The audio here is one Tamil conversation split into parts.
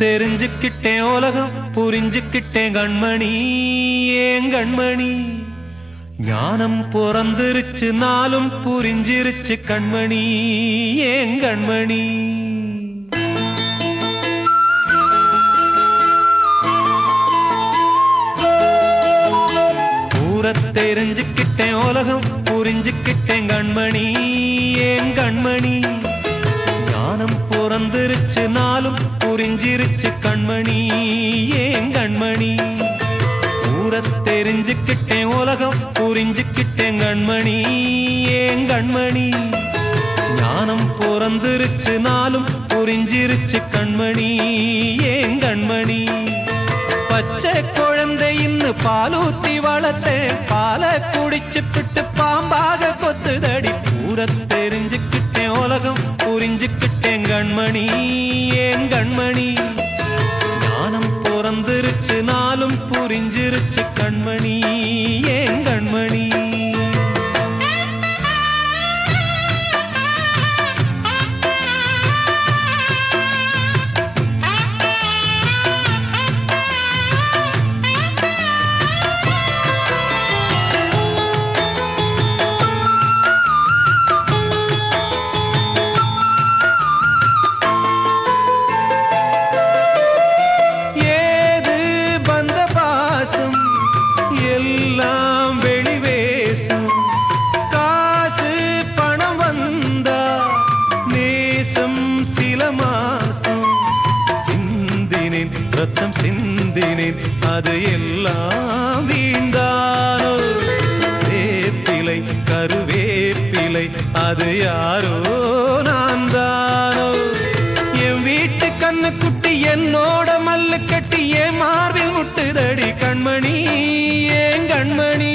தெரிஞ்சுக்கிட்டேன் உலகம் புரிஞ்சுக்கிட்டேன் கண்மணி ஏன் கண்மணி ஞானம் பிறந்திருச்சு நாளும் புரிஞ்சிருச்சு கண்மணி ஏன் கண்மணி தெரிஞ்சுக்கிட்டேன் உலகம் புரிஞ்சுக்கிட்டேன் கண்மணி ஏன் கண்மணி ஞானம் பிறந்திருச்சு நாளும் புரிஞ்சிருச்சு கண்மணி ஏன் கண்மணி தெரிஞ்சுக்கிட்டேன் உலகம் புரிஞ்சுக்கிட்டேன் கண்மணி ஏன் கண்மணி ஞானம் பிறந்திருச்சு நாளும் புரிஞ்சிருச்சு கண்மணி ஏன் கண்மணி பச்சை குழந்தை இன்னும் பாலூத்தி வளர்த்தேன் பாலை குடிச்சு பிட்டு பாம்பாக கொத்துதடி தெரிஞ்சுக்கிட்டேன் உலகம் புரிஞ்சுக்கிட்டேன் கண்மணி ஏன் கண்மணி ஞானம் பிறந்திருச்சு நாளும் புரிஞ்சிருச்சு கண்மணி ஏன் கண்மணி சிந்தினேன் அது எல்லாம் வீண்டானோ வேப்பிலை கருவேப்பிலை அது யாரோ நான் தானோ என் வீட்டு கண்ணு குட்டி என்னோட மல்லு கட்டி என் மார்பில் முட்டுதடி கண்மணி ஏன் கண்மணி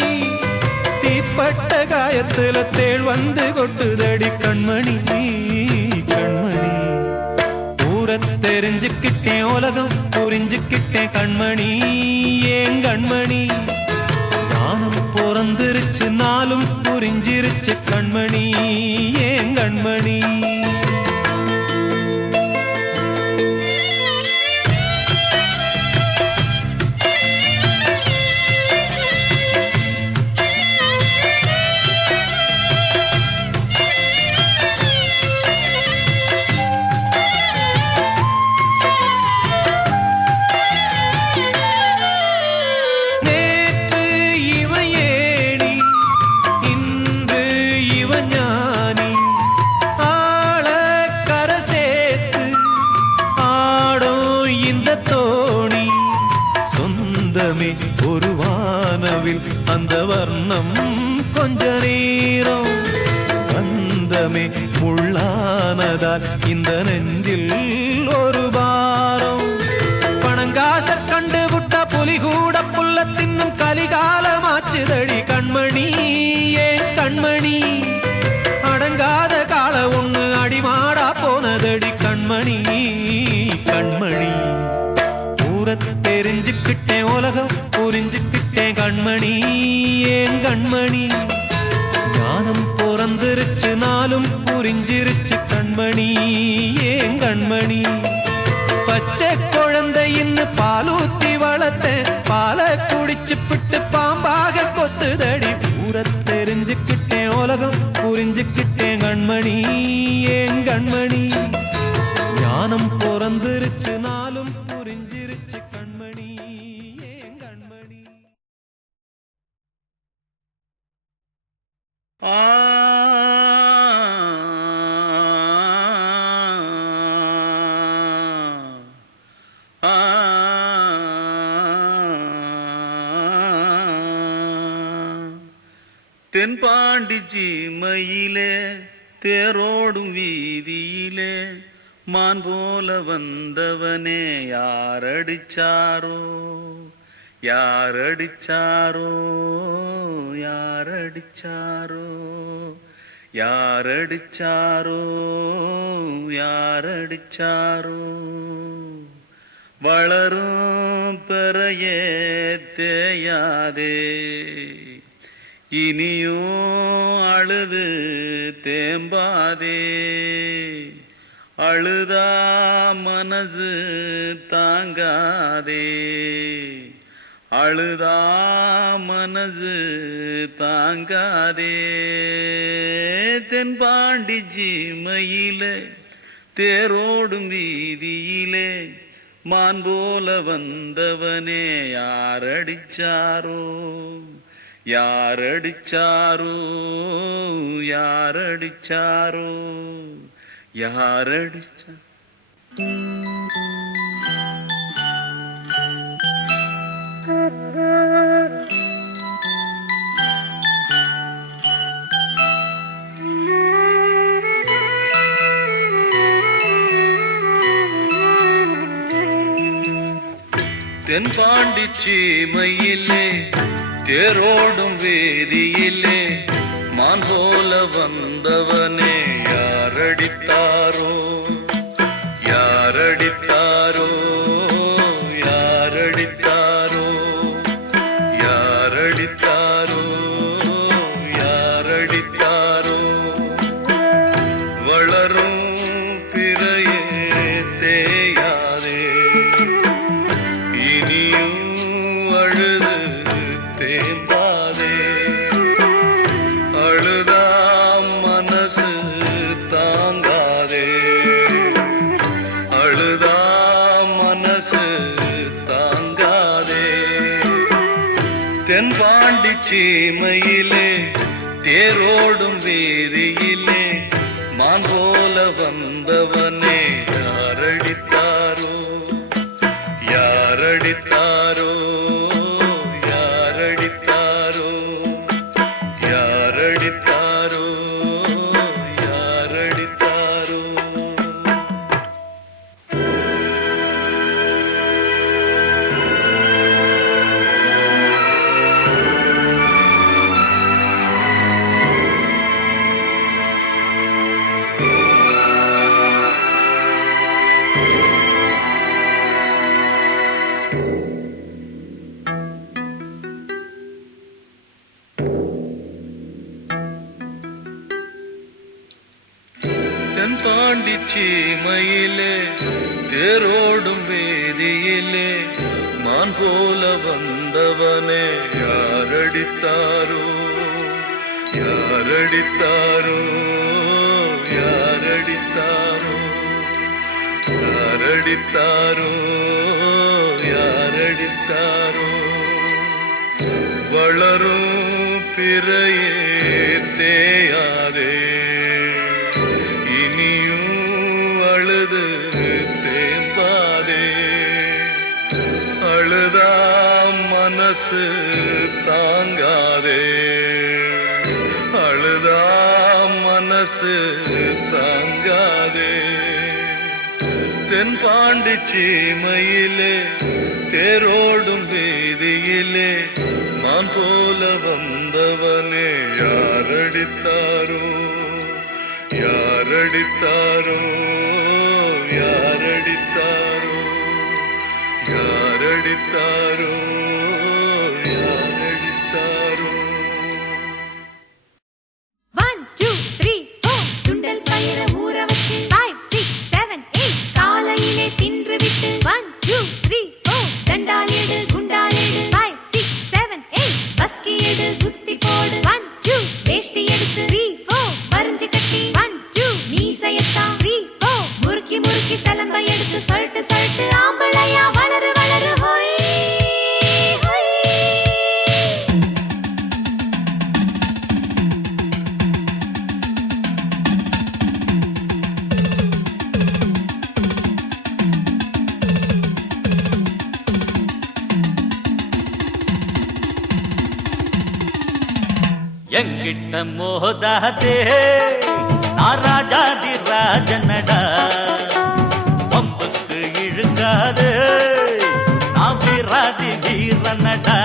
தீப்பட்ட காயத்துல தேள் வந்து கொட்டுதடி கண்மணி கண்மணி தெரிஞ்சுக்கிட்டேன் உலகம் புரிஞ்சுக்கிட்டேன் கண்மணி ஏன் கண்மணி ஞானம் பிறந்திருச்சு நாளும் புரிஞ்சிருச்சு கண்மணி ஏன் கண்மணி ஒரு வானவில் அந்த வர்ணம் கொஞ்ச நேரம் வந்தமே முள்ளானதால் இந்த நெஞ்சில் ஒரு பாரம் பணங்காச கண்டு விட்ட புலி கூட புல்ல தின்னும் கலிகாலமாச்சுதடி கண்மணி ஏன் கண்மணி அடங்காத கால ஒண்ணு அடிமாடா போனதடி கண்மணி கண்மணி தெரிஞ்சுக்கிட்டேன் உலகம் புரிஞ்சுக்கிட்டேன் கண்மணி ஏன் கண்மணி ஞானம் பிறந்திருச்சு நாளும் புரிஞ்சிருச்சு கண்மணி ஏன் கண்மணி பச்சை குழந்தை இன்னும் பாலூத்தி வளர்த்தேன் பாலை குடிச்சு பிட்டு பாம்பாக கொத்துதடி தெரிஞ்சுக்கிட்டேன் உலகம் புரிஞ்சுக்கிட்டேன் கண்மணி ஏன் கண்மணி ஞானம் பிறந்திருச்சு நாளும் புரிஞ்சிருச்சு கண்மணி ஏன் கண்மணி தென்பாண்டி சீமையிலே தேரோடும் வீதியிலே மான் போல வந்தவனே யாரடிச்சாரோ யாரடிச்சாரோ யாரடிச்சாரோ யாரடிச்சாரோ யாரடிச்சாரோ வளரும் பெறையே தேயாதே இனியும் அழுது தேம்பாதே அழுதா மனசு தாங்காதே, அழுதா மனசு தாங்காதே. தென்பாண்டி சீமையிலே தேரோடும் வீதியிலே மான் போல வந்தவனே யாரடிச்சாரோ, யாரடிச்சாரோ, யாரடிச்சாரோ, யாரடிச்சா. தென்பாண்டி சீமையிலே தேரோடும் வேதியிலே மான் போல வந்தவனே யாரடித்தாரோ, யாரடித்தாரோ, யாரடித்தாரோ, யாரடித்தாரோ, யாரடித்தாரோ. வளரும் பிறையே தேயாதே, இனியும் அழுது தேம்பாதே. அழுதா மனசு தாங்காதே, அழுதா மனசு தாங்காதே. தென்பாண்டி சீமையிலே தேரோடும் வீதியிலே மான் போல வந்தவனே யாரடித்தாரோ, யாரடித்தாரோ, யாரடித்தாரோ, யாரடித்தாரோ, யாரடித்தாரோ. தென்பாண்டி சீமையிலே தேரோடும் வேதியிலே மான் போல வந்தவனே யாரடித்தாரோ, யாரடித்தாரோ, யாரடித்தாரோ, யாரடித்தாரோ, யாரடித்தாரோ. வளரும் பிறையே தேயாதே, இனியும் அழுது தேம்பாதே. அழுதா மனசு தாங்காதே, அழுதா மனசு தாங்காதே. தென்பாண்டி சீமையிலே தேரோடும் வீதியிலே மான் போல வந்தவனே யாரடித்தாரோ, யாரடித்தாரோ, யாரடித்தாரோ, யாரடித்தாரோ, யாரடித்தாரோ. 1 2 3 4 சுண்டல் பயிர ஊற வச்சு 5 6 7 8 காலையிலே தின்று விட்டு 1 2 3 4 தண்டால் எடு குண்டால் எடு 5 6 7 8 பஸ்கி எடு குஸ்தி போடு 1 2 வேஷ்டி எடுத்து 3 4 மருந்து கட்டி 1 2 மீசையத்தா 3 4 முறுக்கி முறுக்கி சலம்பை எடுத்து சொல்லிட்டு சொல்லிட்டு ஆம்பளையா வளரு வளரு ஹோய் ஹோய். எங்கிட்ட மோதாதே நான் ராஜாதி ராஜனடா, பம்புக்கு இழுக்காதே நான் வீராதி வீரனடா.